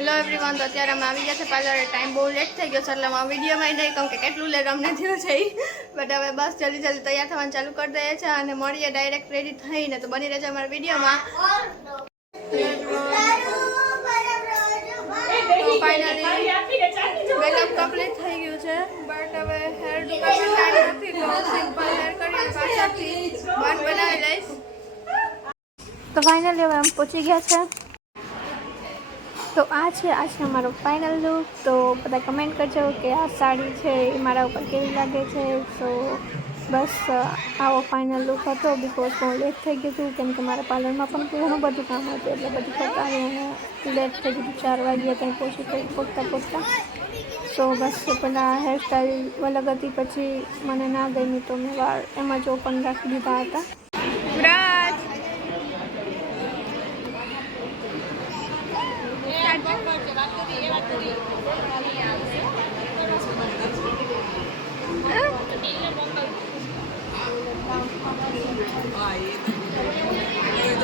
Hello everyone તો અત્યારે અમે આવી ગયા છે. પાર્લરે ટાઈમ બહુ લેટ થઈ ગયો છે, એટલે અમે વિડીયોમાં નહીં કહું કે કેટલું લેટ અમને થયું છે બટ હવે બસ જલ્દી જલ્દી તૈયાર થવાનું ચાલુ કરી દઈએ છીએ અને મળીએ ડાયરેક્ટ રેડી થઈને. તો બની રહેજો અમારા વિડીયોમાં ફાઇનલી મેકઅપ કમ્પ્લીટ થઈ ગયું છે. બટ હવે હેર તો સિમ્પલ ફાઇનલી હવે અમે પહોંચી ગયા છે. તો આ છે આ છે અમારો ફાઇનલ લુક તો બધા કમેન્ટ કરજો કે આ સાડી છે એ મારા ઉપર કેવી લાગે છે. સો બસ આવો ફાઇનલ લુક હતો બિકોઝ બહુ લેટ થઈ ગયું હતું. કેમ કે મારા પાર્લરમાં પણ ઘણું બધું કામ હતું એટલે બધું કરતા અને લેટ થઈ ગયું ચાર વાગ્યા ત્યાં પહોંચી થઈ પહોંચતા પહોંચતા તો બસ પહેલાં હેરસ્ટાઈલ અલગ હતી. પછી મને ના ગમી તો મેં વાળ એમાં જ ઓપન રાખી દીધા હતા. તો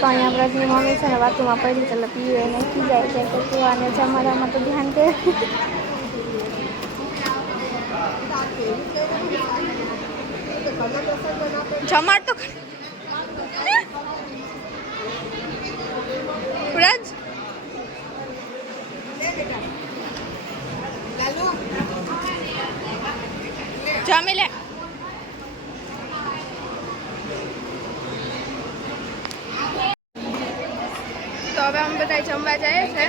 અહીંયા વ્રતની મમ્મી છે ને વાતોમાં પડી ચાલે પીવે એને ખીજાય છે. તો તું આને જમાડામાં તો ધ્યાન દે. જમાડ તો ખરી. જમી લે તો હવે અમે બધા જમવા જઈએ છે.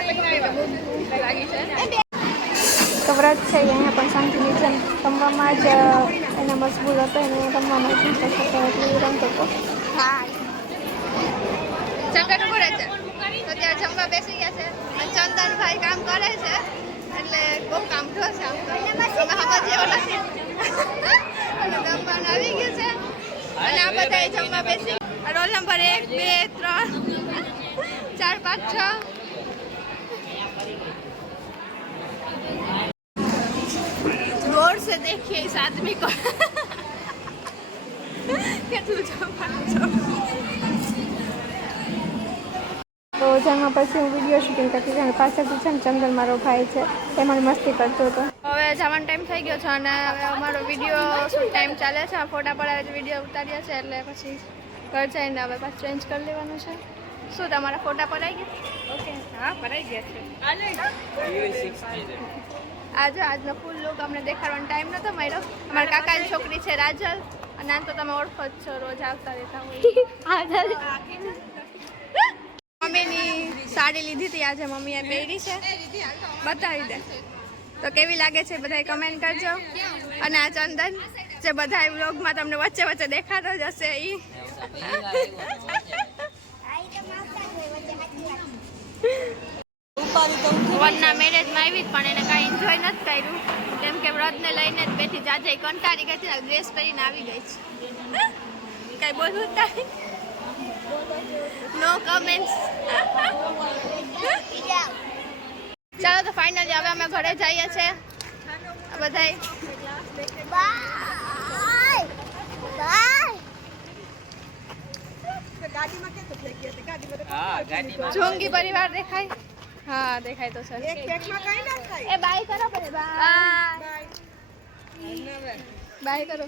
લાગી છે. તો વ્રત છે અહીંયા પણ શાંતિની જેમ રમવામાં જ એને મજબૂત હતો એને રમવામાં જ એટલે રમતો હતો. હા. ઊભો રહે છે. તો ત્યાં જમવા બેસી ગયા છે. અને ચંદનભાઈ કામ કરે છે. એટલે બહુ કામ થશે આમ તો. અમે જેવો નથી. અને જમવાનું આવી ગયું છે અને આ બધા જમવા બેસી રોલ નંબર એક બે ત્રણ ચાર પાંચ છ गौर से देखिए इस आदमी को જેમાં પછી હું વીડિયો શૂટિંગ કરતી હતી અને પાછળથી છે ને ચંદન મારો ભાઈ છે તે મને મસ્તી કરતો હતો. હવે જવાનો ટાઈમ થઈ ગયો છે અને હવે અમારો વીડિયો ટાઈમ ચાલે છે. ફોટા પડાવે વીડિયો ઉતાર્યા છે એટલે પછી ઘર જઈને હવે પાછું ચેન્જ કરી લેવાનું છે. શું તમારા ફોટા પડાઈ ગયા? ઓકે હા પડાઈ ગયા છે. આજે આજનો ફૂલ લુક અમને દેખાડવાનો ટાઈમ નતો મળ્યો. અમારા કાકાની છોકરી છે રાજલ. અને આમ તો તમે ઓળખો જ છો રોજ આવતા રહેતા હોય. મમ્મીની સાડી લીધી હતી આજે મમ્મીએ પહેરી છે. બતાવી દે. તો કેવી લાગે છે બધા કમેન્ટ કરજો. અને આ ચંદન જે બધા વ્લોગમાં તમને વચ્ચે વચ્ચે દેખાતો જ હશે એ વનના મેરેજમાં આવી પણ એને કાંઈ એન્જોય નથી કર્યું. કેમ કે વ્રતને લઈને જ બેઠી જાજે કંટાળી ગઈ છે ડ્રેસ પહેરીને આવી ગઈ છે. કાંઈ બોલવું તારી નો કમેન્ટ્સ ચાલો તો ફાઇનલી હવે અમે ઘરે જઈએ છીએ. બધાય. જોંગી પરિવાર દેખાય? હા દેખાય તો સર એ બાય કરો પછી બાય. બાય. કરો.